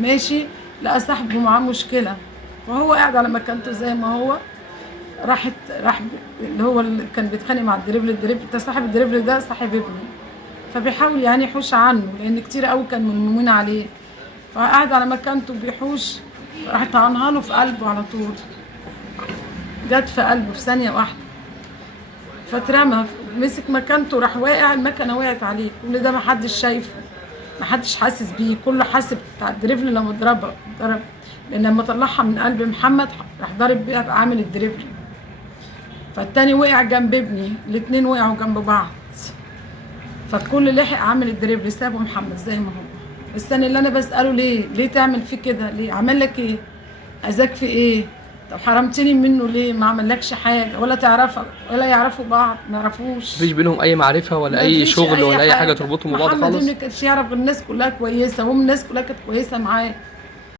ماشي، لقى صاحبه معاه مشكله، فهو قاعد على مكانته زي ما هو. راح اللي هو اللي كان بيتخانق مع الدريبل ده، صاحب الدريبل ده صاحب ابني، فبيحاول يعني يحوش عنه لان كتير قوي كان منمومين عليه، فقعد على مكانته بيحوش، راح طعنها له في قلبه على طول، جت في قلبه في ثانيه واحده، فاترمى، مسك مكانته راح واقع، المكنه وقعت عليه، كل ده محدش شايفه، محدش حاسس بيه، كله حاسب بتاع الدريفل لما ضرب، لان لما طلعها من قلب محمد راح ضارب بيها عامل الدريفل، فالتاني وقع جنب ابني، الاتنين وقعوا جنب بعض، فالكل لحق عامل الدريفل، سابه محمد زي ما هو. بس انا اللي انا بساله ليه تعمل فيه كده؟ ليه عمل لك ايه؟ اذاك في ايه؟ طب حرمتني منه ليه؟ ما عملكش حاجه ولا تعرفك ولا يعرفوا بعض، ما يعرفوش، مفيش بينهم اي معرفه ولا ما اي فيش شغل اي ولا اي حاجه حاجه. تربطهم ببعض محمد خالص؟ ابني كانش يعرف، الناس كلها كويسه، هم الناس كلها كانت كويسه معاه،